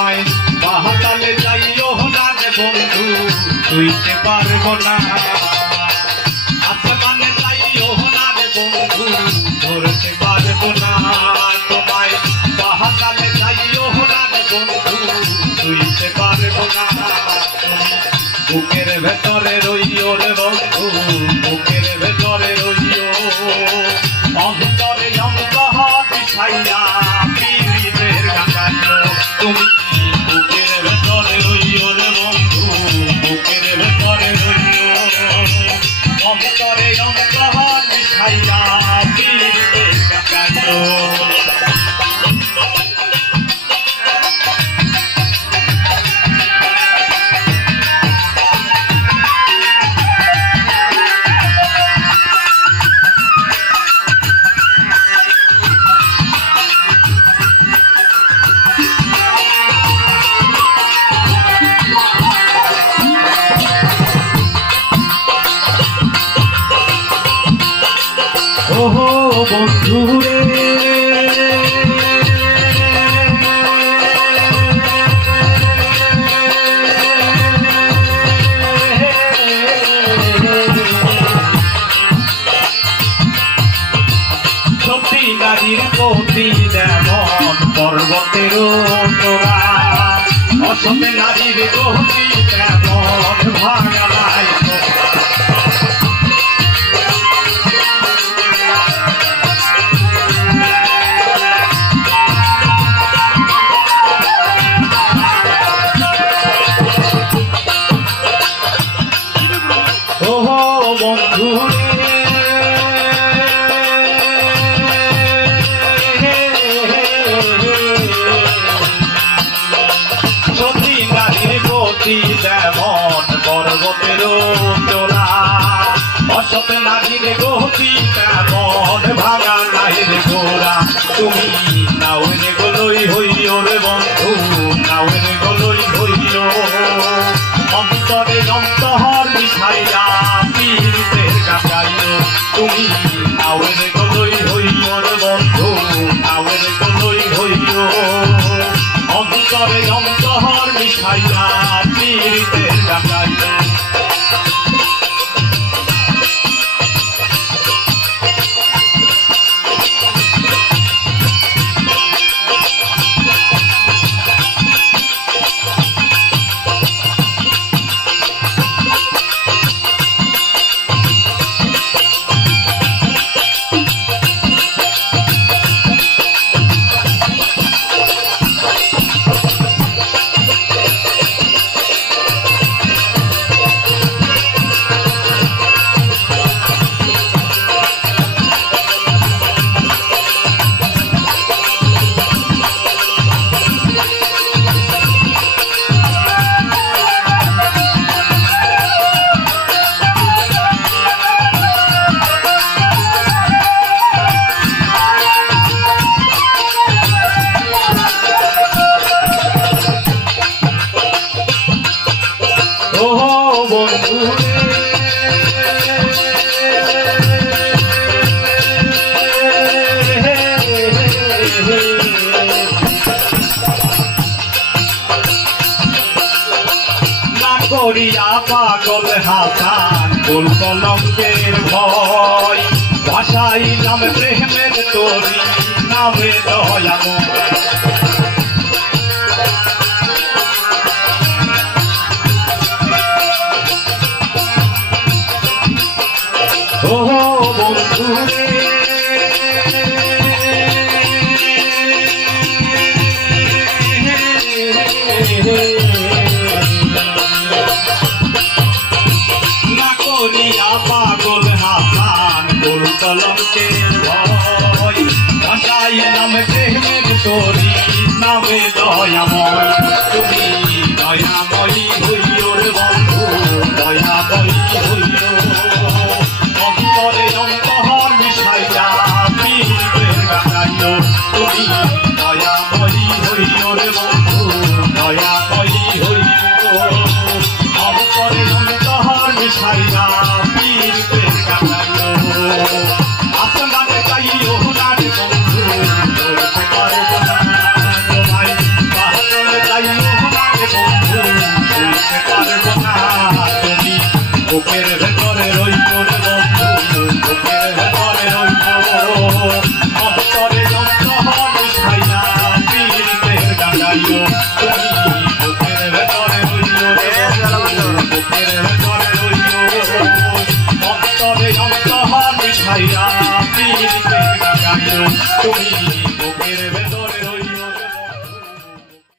তোমায় বাহাতালে যাইও না রে বন্ধু তুইতে পারবো না আসমানে যাইও না রে বন্ধু ধরতে পারবো না তোমায় বাহাতালে যাইও না রে বন্ধু তুইতে পারবো না বুকের ভেতরে রইও রে বন্ধু বুকের ভেতরে রইও অন্তরে অন্তর বিছাইয়া পীড়িতের গাঁজাইও তুমি বুকের ভেতরে রইও রে বন্ধু বুকের ভেতরে রইও অন্তরে অন্তর বিছাইয়া পীড়িতের গাঁজাইও ওহো বন্ধুরে সত্যি নারীর প্রতি যেমন পর্বতের তোরা অসতে নারীর গতি তেমন ভাঙা নাই যেমন পর্বতের চোরা অসত নারীর গতি তেমন ভাঙা নাহির গোরা তুমি নাওয়ের গলই হইও রে বন্ধু নাওয়ের গলই হইও অন্তরে অন্তর মিশাইয়া পীড়িতের গাঁজাইও তুমি নাওয়ের গলই হইও রে বন্ধু নাওয়ের গলই হইও অন্তরে অন্তর মিশাইয়া পীড়িতের গাঁজাইও করিয়া পাগল হাসান ফুল কলঙ্কের ভয় ভাসাইলাম প্রেমের তরি নামে দয়াময় ও বন্ধুরে পাগল হাসান ফুল কলঙ্কের ভয় ভাসাইলাম প্রেমের তরি নামে দয়াময় তুমি দয়াময়ী হইও রে বন্ধু দয়াময়ী হইও অন্তরে অন্তর মিশাইয়া পীড়িতের গাঁজাইও তুমি দয়াময়ী হইও রে বন্ধু দয়াময়ী হইও অন্তরে অন্তর মিশাইয়া পীড়িতের গাঁজাইও আসমানে যাইও না রে বন্ধু ধরতে পারবো না তোমায় বাহাতালে যাইও বুকের ভেতরে রইব রে বন্ধু বুকের ভেতরে রইব অন্তরে যন্ত্রণা উঠাইয়া পীড়িতের ডাঙাইও তুমি